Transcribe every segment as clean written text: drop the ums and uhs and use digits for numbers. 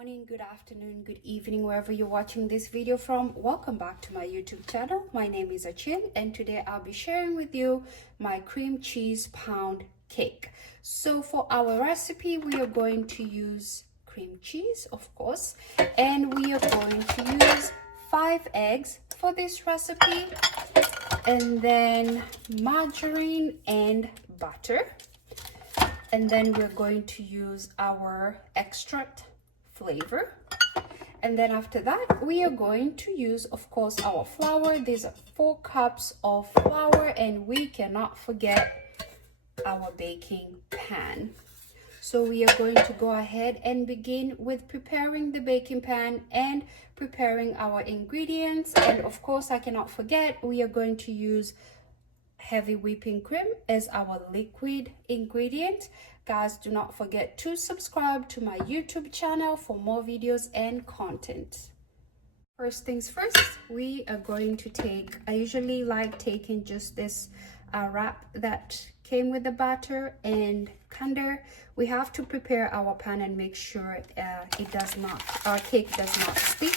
Morning, good afternoon, good evening, wherever you're watching this video from. Welcome back to my YouTube channel. My name is Achin, and today I'll be sharing with you my cream cheese pound cake. So for our recipe, we are going to use cream cheese, of course, and we are going to use 5 eggs for this recipe, and then margarine and butter, and then we're going to use our extract flavor, and then after that we are going to use, of course, our flour. These are 4 cups of flour, and we cannot forget our baking pan. So we are going to go ahead and begin with preparing the baking pan and preparing our ingredients. And of course, I cannot forget, we are going to use heavy whipping cream as our liquid ingredient. Guys, do not forget to subscribe to my YouTube channel for more videos and content. First things first, we are going to take, I usually like taking just this wrap that came with the batter and colander. We have to prepare our pan and make sure our cake does not stick.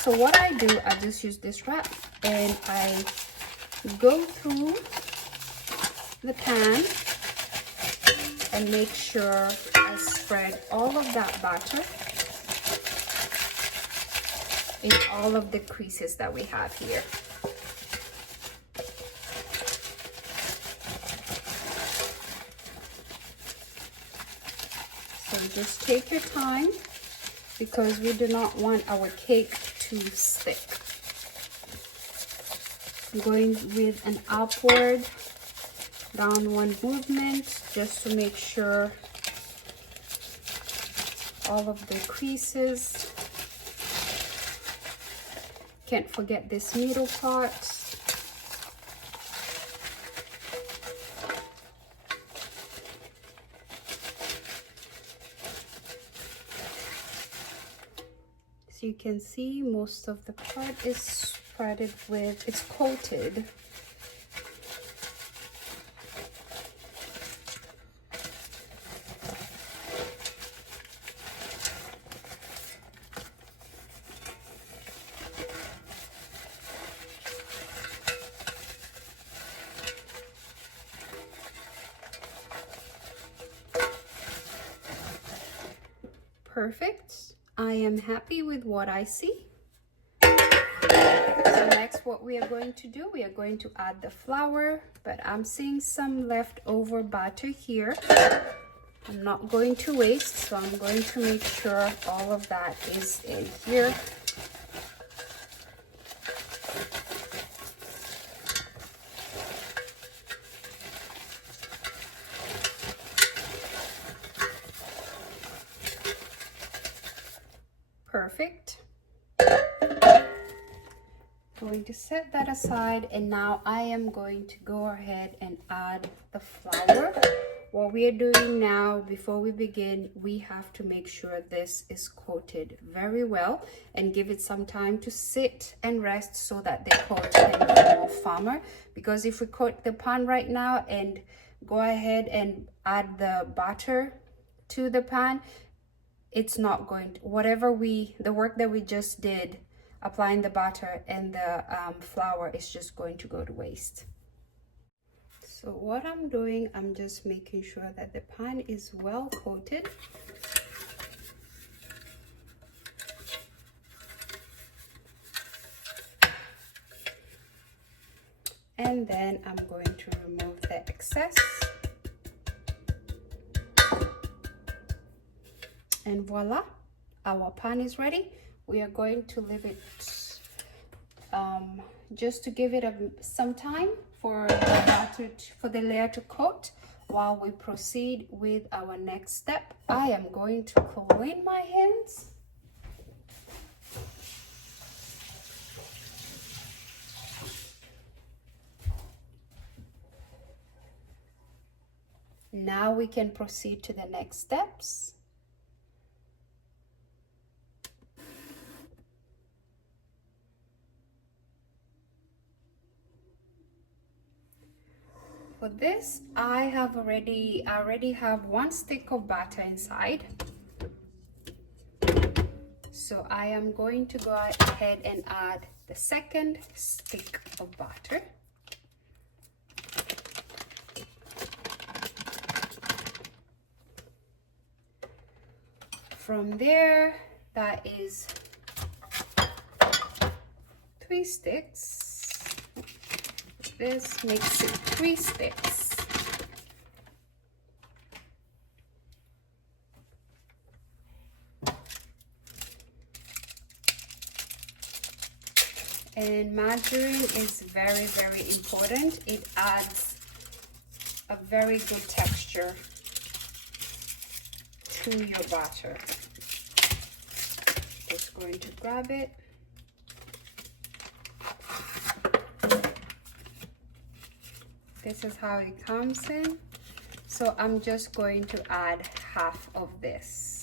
So what I do, I just use this wrap and I go through the pan and make sure I spread all of that batter in all of the creases that we have here. So just take your time, because we do not want our cake to stick. I'm going with an upward downward movement just to make sure all of the creases. Can't forget this middle part. So you can see most of the part is spreaded with, it's coated. Perfect. I am happy with what I see. So next, what we are going to do, we are going to add the flour, but I'm seeing some leftover butter here. I'm not going to waste, so I'm going to make sure all of that is in here. Perfect. Going to set that aside, and now I am going to go ahead and add the flour. What we are doing now, before we begin, we have to make sure this is coated very well and give it some time to sit and rest so that the coat can be more firmer. Because if we coat the pan right now and go ahead and add the butter to the pan, it's not going to, the work that we just did applying the butter and the flour is just going to go to waste. So what I'm doing, I'm just making sure that the pan is well coated. And then I'm going to remove the excess. And voila, our pan is ready. We are going to leave it just to give it some time for the layer to coat while we proceed with our next step. I am going to clean my hands. Now we can proceed to the next steps. For this, I already have 1 stick of butter inside. So I am going to go ahead and add the second stick of butter. From there, that is 3 sticks. This makes it 3 sticks. And margarine is very, very important. It adds a very good texture to your butter. Just going to grab it. This is how it comes in. So I'm just going to add half of this.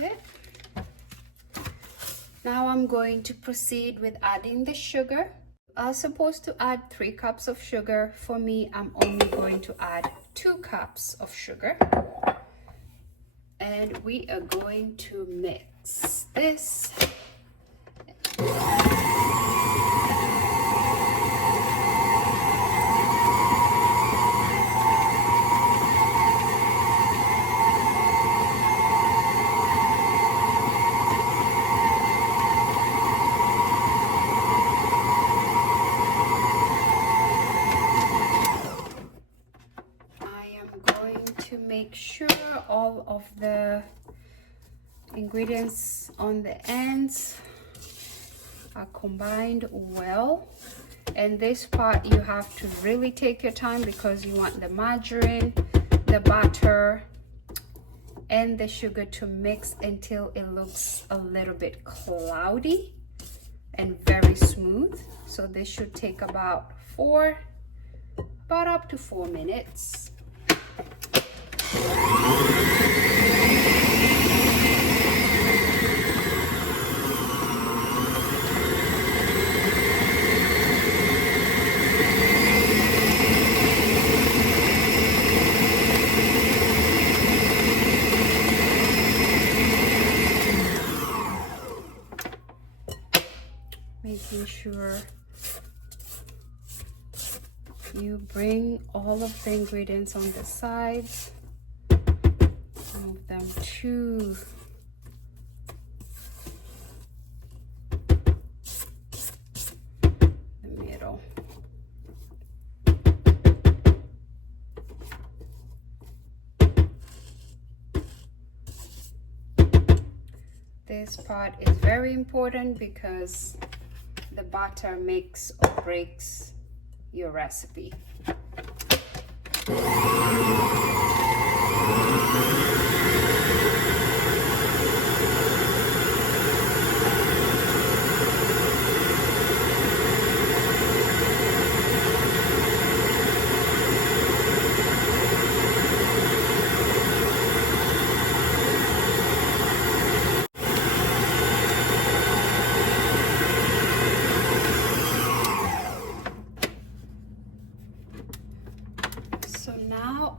It. Now I'm going to proceed with adding the sugar. I was supposed to add 3 cups of sugar. For me, I'm only going to add 2 cups of sugar. And we are going to mix this. Make sure all of the ingredients on the ends are combined well. And this part you have to really take your time because you want the margarine, the butter, and the sugar to mix until it looks a little bit cloudy and very smooth. So this should take about up to 4 minutes. Making sure you bring all of the ingredients on the sides, move them to the middle. This part is very important because the butter makes or breaks your recipe.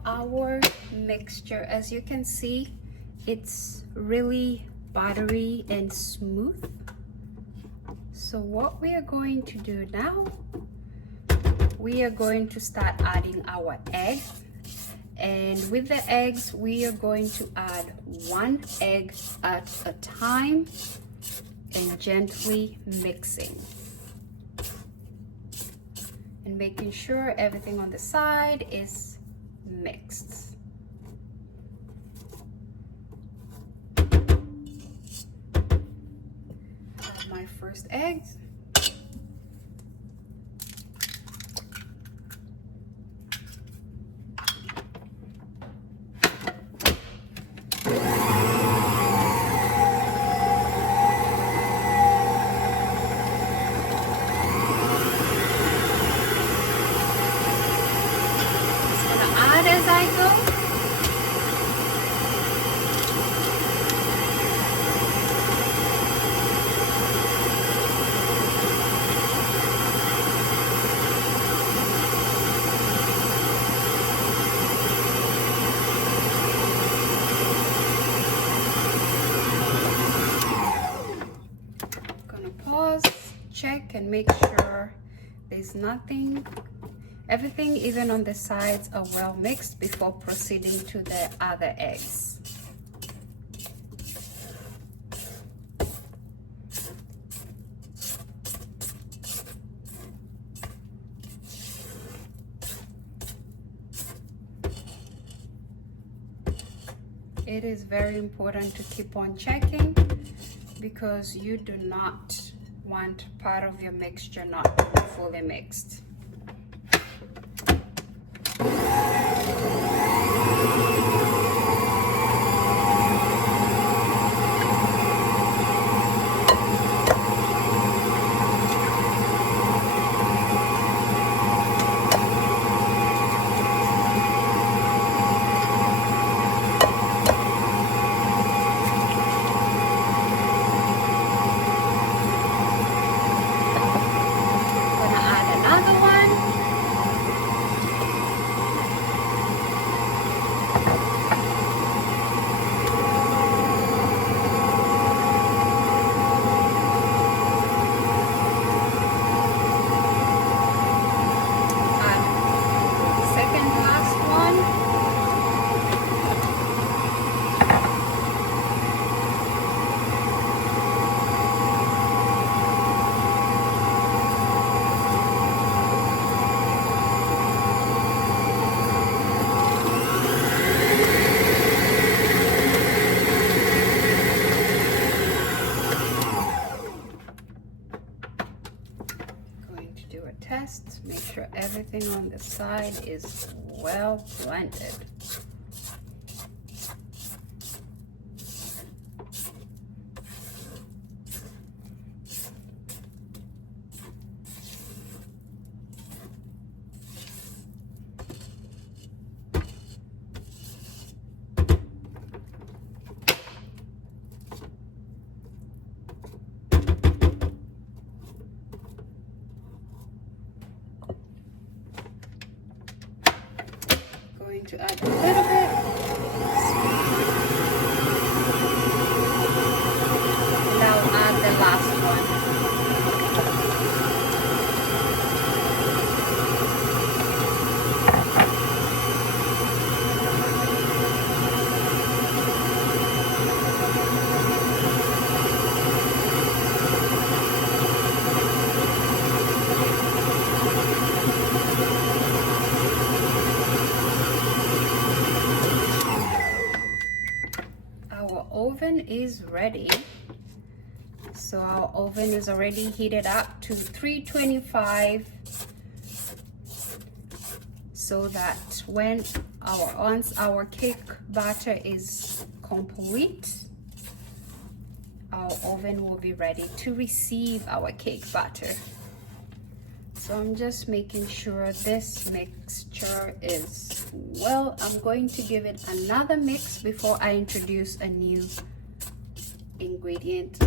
Our mixture, as you can see, it's really buttery and smooth. So what we are going to do now, we are going to start adding our egg, and with the eggs we are going to add 1 egg at a time and gently mixing and making sure everything on the side is mixed. Add my first eggs. As I go. check and make sure there's nothing, everything even on the sides are well mixed before proceeding to the other eggs. It is very important to keep on checking because you do not want part of your mixture not to be fully mixed. Test, make sure everything on the side is well blended. To add a little bit, and I'll add the last one. Oven is ready. So our oven is already heated up to 325 so that when once our cake batter is complete, our oven will be ready to receive our cake batter. So I'm just making sure this mixture is well. I'm going to give it another mix before I introduce a new ingredient.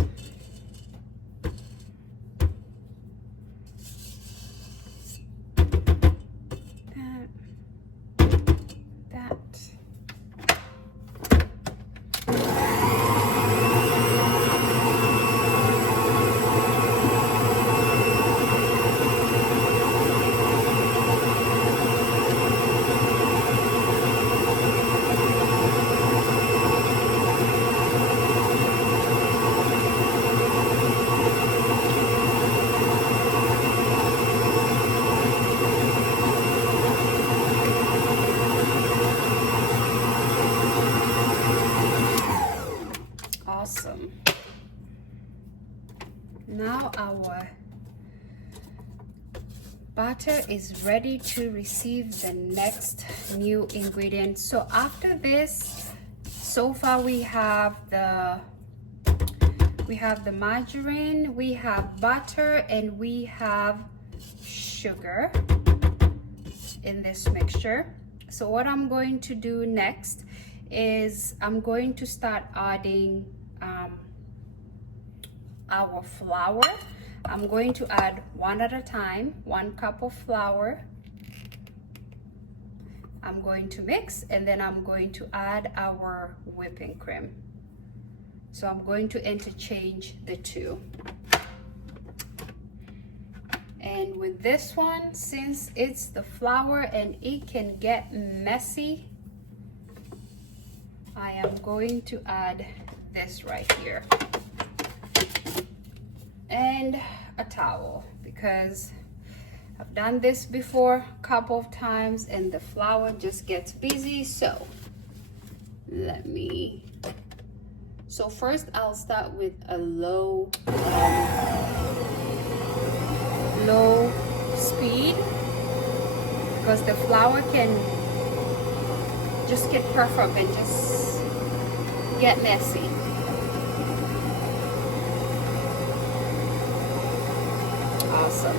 Awesome. Now our batter is ready to receive the next new ingredient. So after this, so far we have the margarine, we have butter, and we have sugar in this mixture. So what I'm going to do next is I'm going to start adding our flour. I'm going to add one at a time, 1 cup of flour. I'm going to mix, and then I'm going to add our whipping cream. So I'm going to interchange the two. And with this one, since it's the flour and it can get messy, I am going to add this right here and a towel, because I've done this before a couple of times and the flour just gets busy. So so first I'll start with a low speed, because the flour can just get perfect and just get messy. Awesome.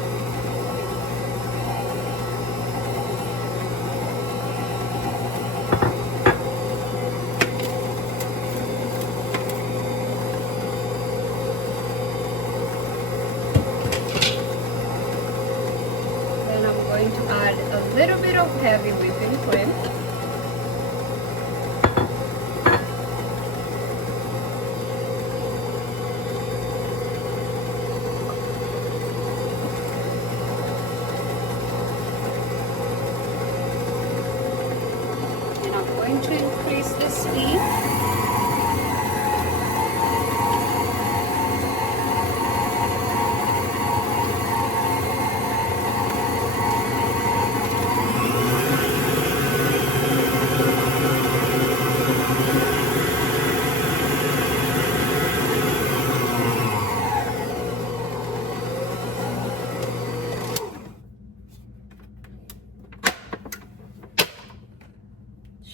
Then I'm going to add a little bit of heavy whipping cream. To increase the speed.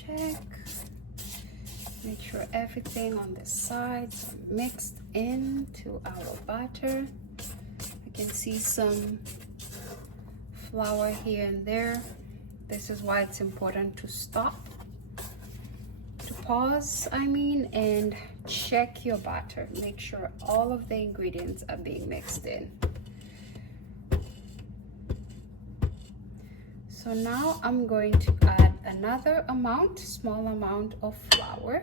Check. Make sure everything on the sides are mixed into our batter. I can see some flour here and there. This is why it's important to pause, and check your batter. Make sure all of the ingredients are being mixed in. So now I'm going to add another small amount of flour.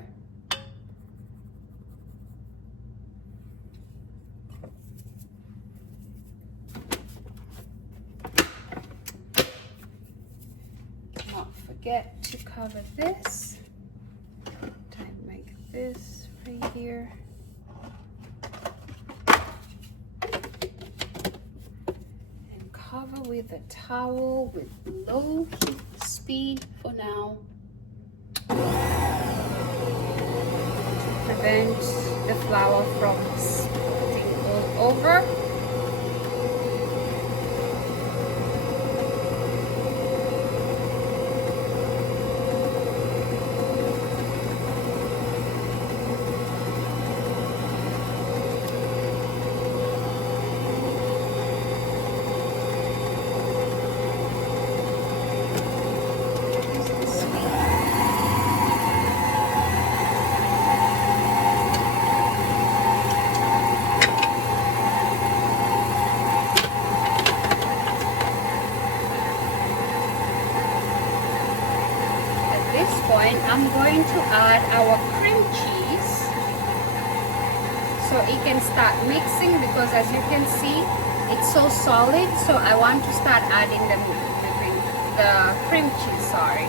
Not forget to cover this. Make this right here. Cover with a towel with low heat speed for now, to prevent the flour from spilling all over. I'm going to add our cream cheese so it can start mixing, because as you can see it's so solid, so I want to start adding the cream cheese, sorry.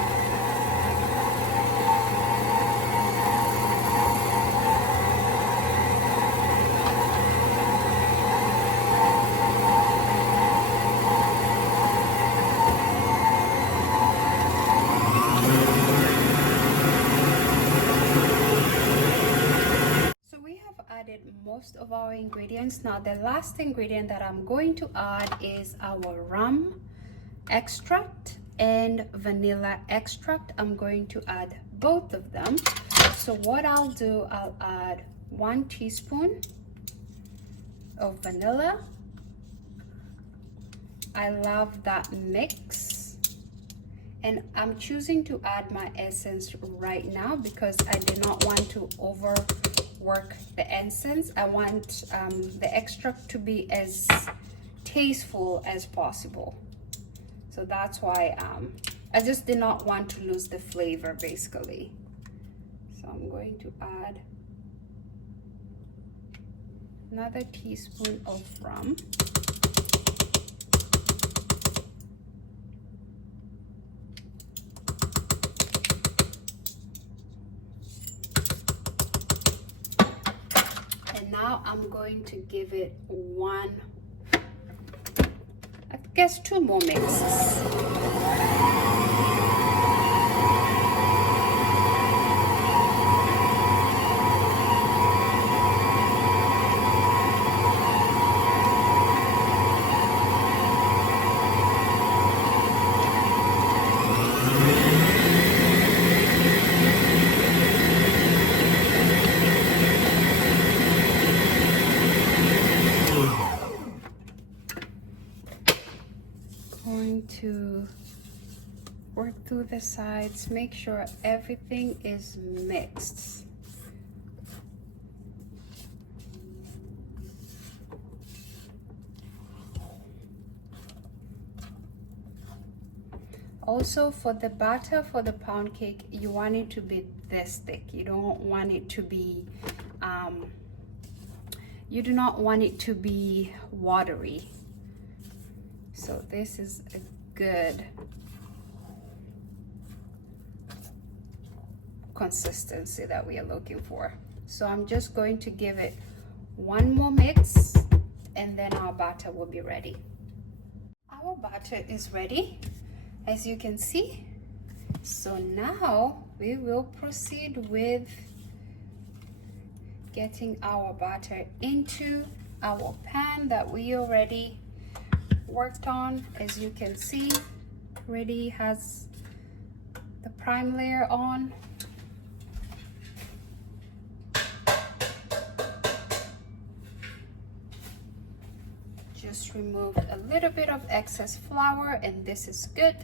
Most of our ingredients. Now the last ingredient that I'm going to add is our rum extract and vanilla extract. I'm going to add both of them. So what I'll do, I'll add 1 teaspoon of vanilla. I love that mix, and I'm choosing to add my essence right now because I do not want to overwork the essence. I want the extract to be as tasteful as possible. So that's why I just did not want to lose the flavor basically. So I'm going to add another teaspoon of rum. now I'm going to give it I guess 2 more mixes. Going to work through the sides, make sure everything is mixed. Also, for the batter for the pound cake, you want it to be this thick. You don't want it to be you do not want it to be watery. So this is a good consistency that we are looking for. So I'm just going to give it 1 more mix, and then our batter will be ready. Our batter is ready, as you can see. So now we will proceed with getting our batter into our pan that we already worked on. As you can see, already has the prime layer on. Just removed a little bit of excess flour, and this is good.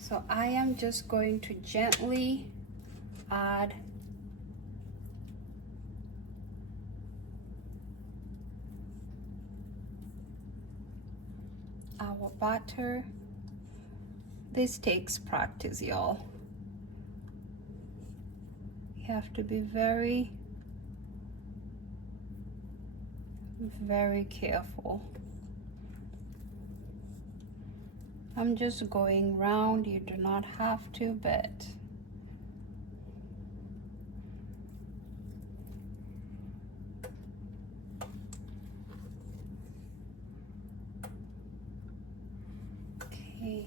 So I am just going to gently add our batter. This takes practice, y'all. You have to be very careful. I'm just going round. You do not have to, but okay.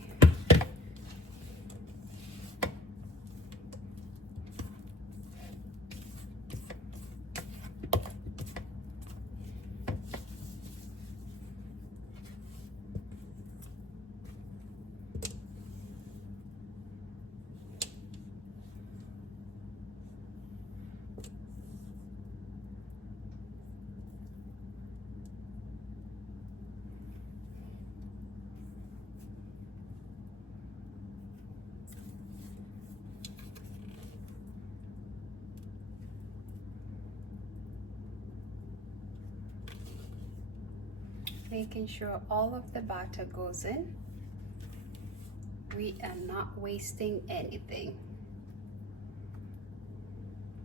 Making sure all of the batter goes in. We are not wasting anything.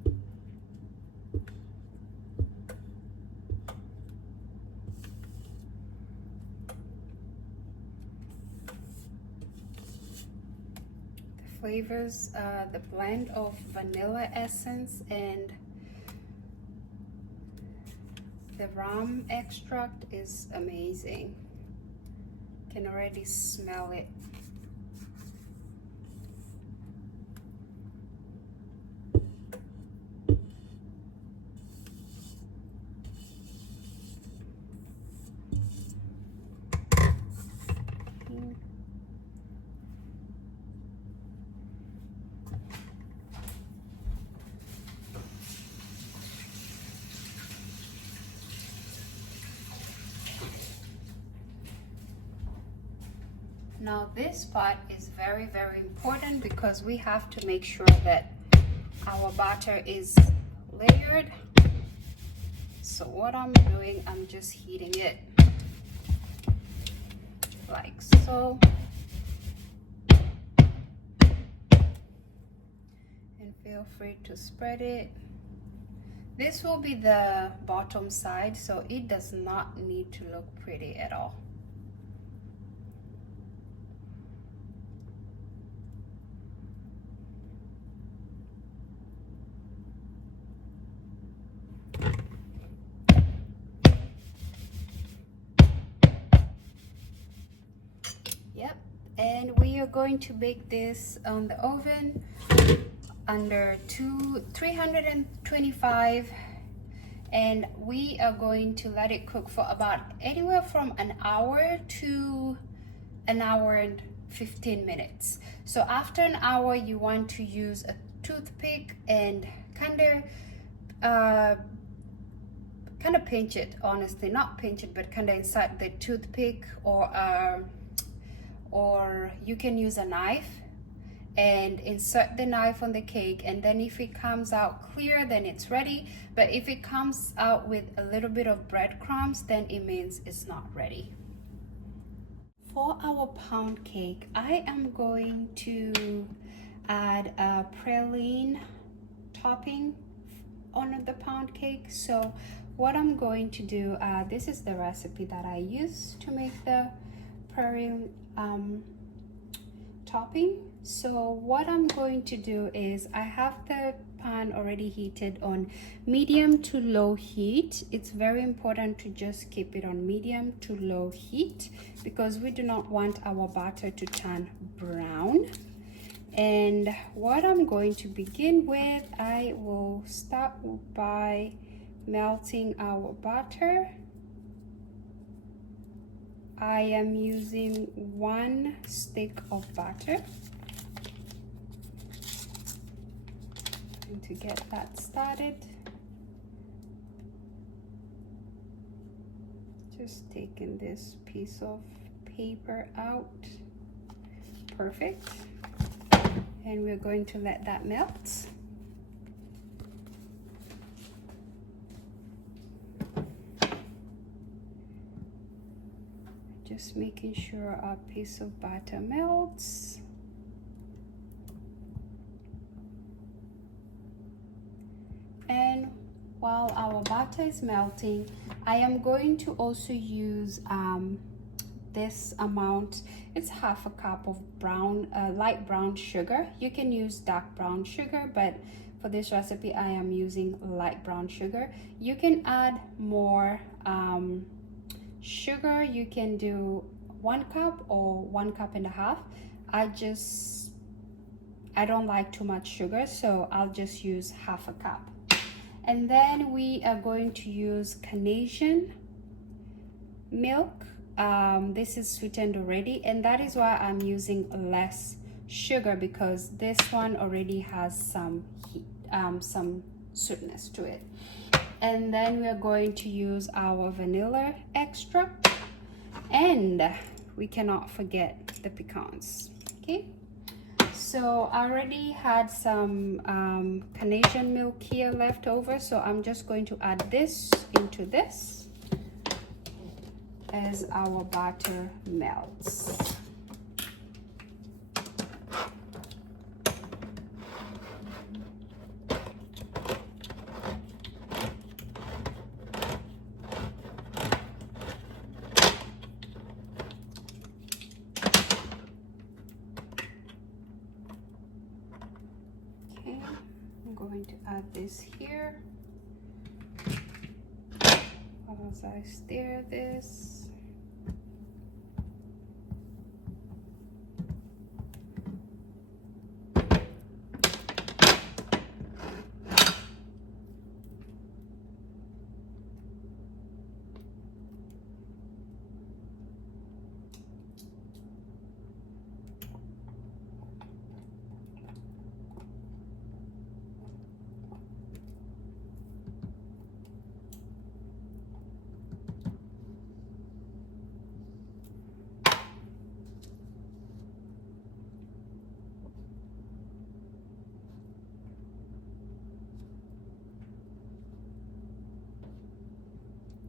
The flavors, the blend of vanilla essence and the rum extract is amazing. Can already smell it. Now this part is very important because we have to make sure that our batter is layered. So what I'm doing, I'm just heating it like so. And feel free to spread it. This will be the bottom side, so it does not need to look pretty at all. And we are going to bake this on the oven under 325, and we are going to let it cook for about anywhere from an hour to an hour and 15 minutes. So after an hour, you want to use a toothpick and kind of pinch it, honestly, not pinch it, but kind of inside the toothpick, or you can use a knife and insert the knife on the cake, and then if it comes out clear, then it's ready. But if it comes out with a little bit of breadcrumbs, then it means it's not ready. For our pound cake, I am going to add a praline topping on the pound cake. So what I'm going to do, this is the recipe that I use to make the praline topping. So what I'm going to do is, I have the pan already heated on medium to low heat. It's very important to just keep it on medium to low heat because we do not want our butter to turn brown. And what I'm going to begin with, I will start by melting our butter. I am using 1 stick of butter. And to get that started, just taking this piece of paper out. Perfect. And we're going to let that melt. Just making sure our piece of butter melts. And while our butter is melting, I am going to also use this amount. It's half a cup of brown, light brown sugar. You can use dark brown sugar, but for this recipe, I am using light brown sugar. You can add more sugar. You can do 1 cup or 1 cup and a half. I don't like too much sugar, so I'll just use half a cup. And then we are going to use Canadian milk. This is sweetened already, and that is why I'm using less sugar, because this one already has some heat, some sweetness to it. And then we are going to use our vanilla extract, and we cannot forget the pecans. Okay, so I already had some Canadian milk here left over, so I'm just going to add this into this as our butter melts. Okay, I'm going to add this here as I stir this.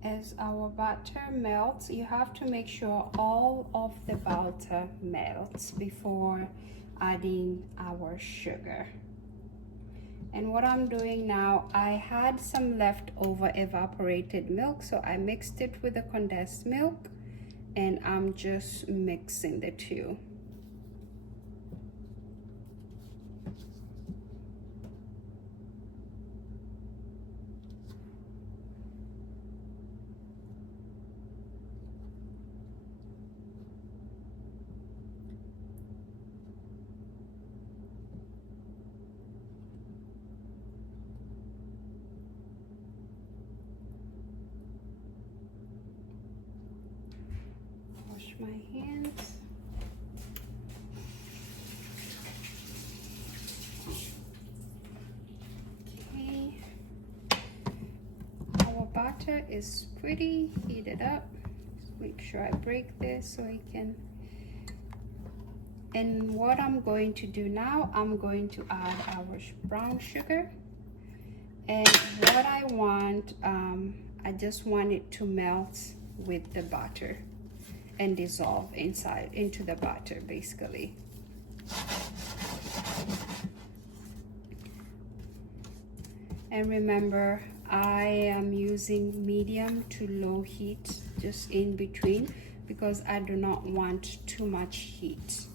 As our butter melts, you have to make sure all of the butter melts before adding our sugar. And what I'm doing now, I had some leftover evaporated milk, so I mixed it with the condensed milk, and I'm just mixing the two. my hands. Okay. Our batter is pretty heated up. Just make sure I break this so I can. And what I'm going to do now, I'm going to add our brown sugar. And what I want, I just want it to melt with the butter and dissolve inside into the butter, basically. And remember, I am using medium to low heat, just in between, because I do not want too much heat.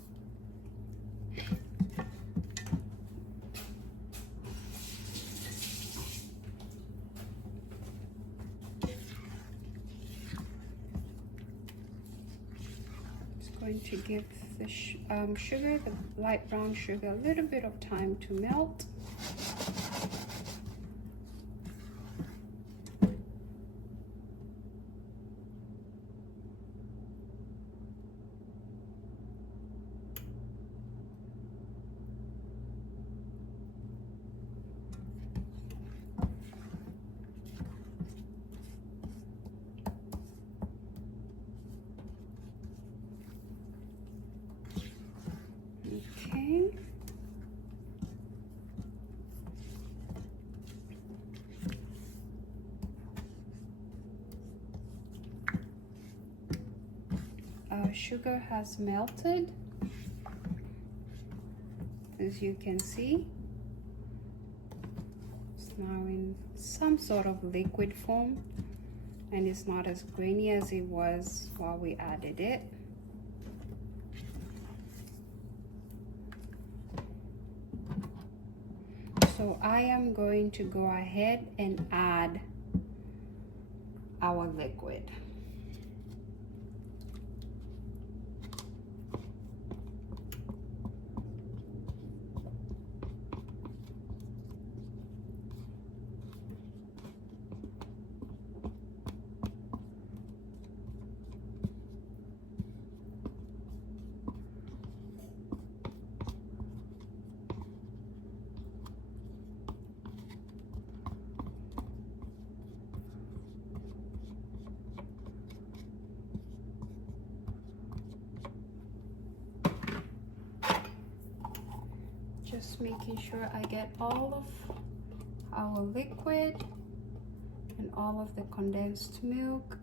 Going to give the sugar, the light brown sugar, a little bit of time to melt. Okay. Our sugar has melted, as you can see. It's now in some sort of liquid form, and it's not as grainy as it was while we added it. So I am going to go ahead and add our liquid. Just making sure I get all of our liquid and all of the condensed milk.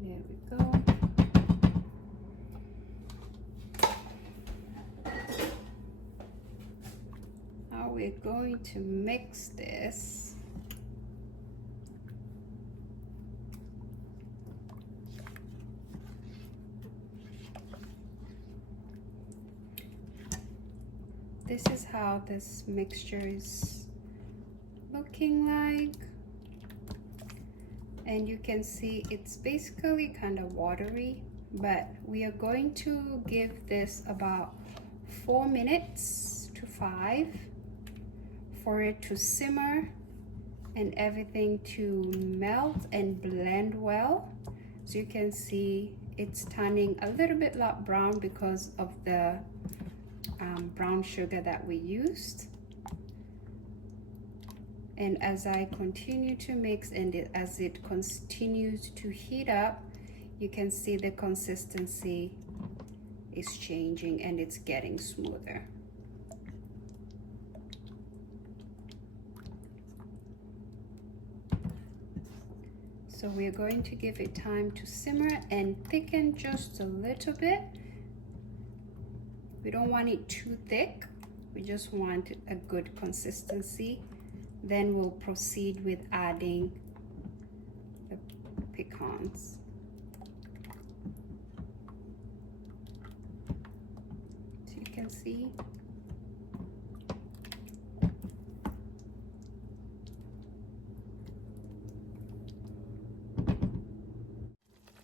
There we go. Now we're going to mix this. This is how this mixture is looking like. And you can see it's basically kind of watery, but we are going to give this about 4 minutes to 5 for it to simmer and everything to melt and blend well. So you can see it's turning a little bit light brown because of the brown sugar that we used. And as I continue to mix and as it continues to heat up, you can see the consistency is changing and it's getting smoother. So we're going to give it time to simmer and thicken just a little bit. We don't want it too thick. We just want a good consistency. Then we'll proceed with adding the pecans. So you can see.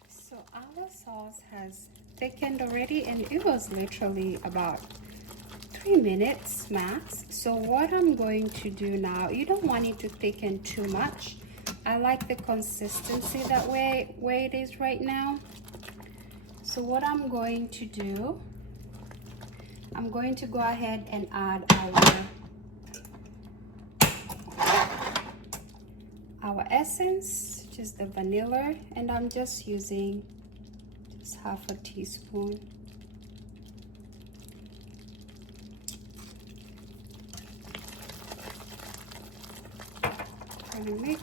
So our sauce has thickened already, and it was literally about 3 minutes max. So what I'm going to do now, you don't want it to thicken too much. I like the consistency that way it is right now. So what I'm going to do, I'm going to go ahead and add our essence, just the vanilla, and I'm just using just half a teaspoon. Kind of mix.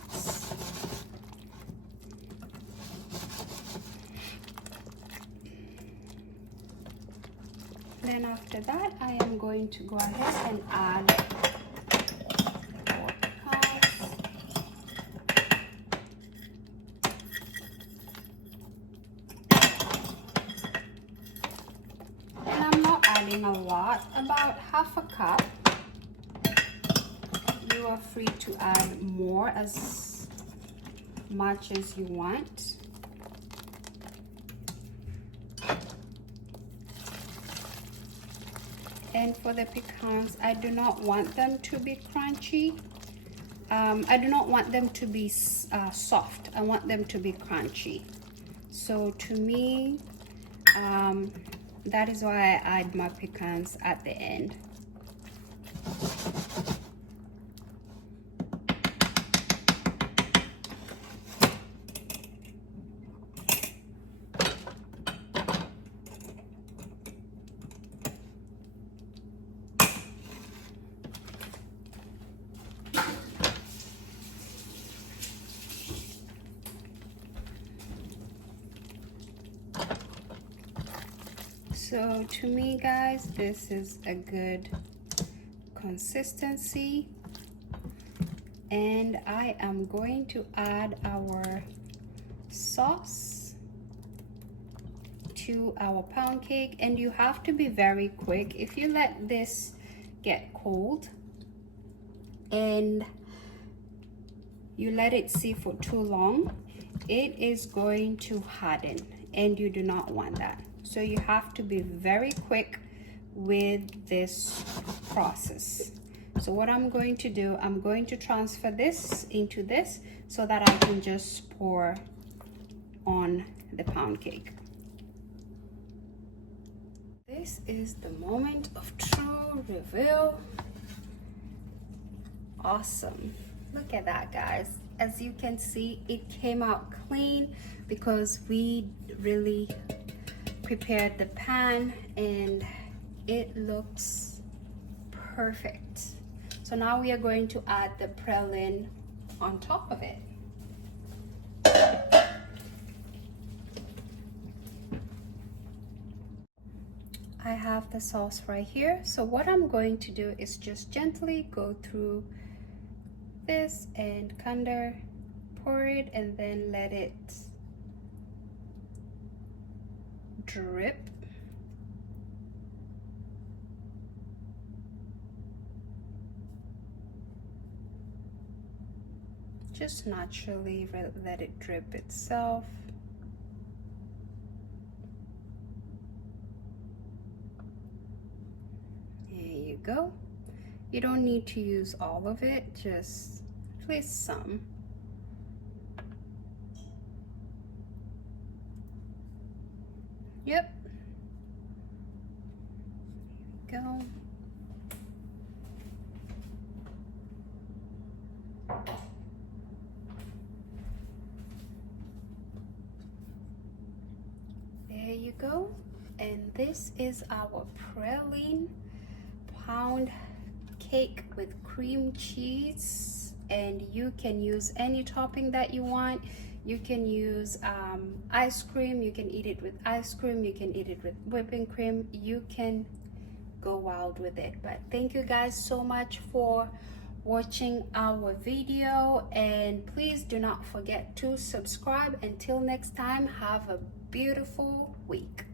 Then after that, I am going to go ahead and add our pecans. And I'm not adding a lot, about half a cup. You are free to add more, as much as you want. And for the pecans, I do not want them to be crunchy. I do not want them to be soft. I want them to be crunchy. So to me, that is why I add my pecans at the end. So to me, guys, this is a good consistency, and I am going to add our sauce to our pound cake. And you have to be very quick. If you let this get cold and you let it sit for too long, it is going to harden, and you do not want that. So you have to be very quick with this process. So what I'm going to do, I'm going to transfer this into this so that I can just pour on the pound cake. This is the moment of true reveal. Awesome. Look at that, guys. As you can see, it came out clean because we really prepared the pan, and it looks perfect. So now we are going to add the praline on top of it. I have the sauce right here. So what I'm going to do is just gently go through this and kind of pour it, and then let it drip. Just naturally let it drip itself. There you go. You don't need to use all of it, just place some. Yep. There we go. There you go. And this is our praline pound cake with cream cheese, and you can use any topping that you want. You can use ice cream. You can eat it with ice cream. You can eat it with whipping cream. You can go wild with it. But thank you guys so much for watching our video, and please do not forget to subscribe. Until next time, have a beautiful week.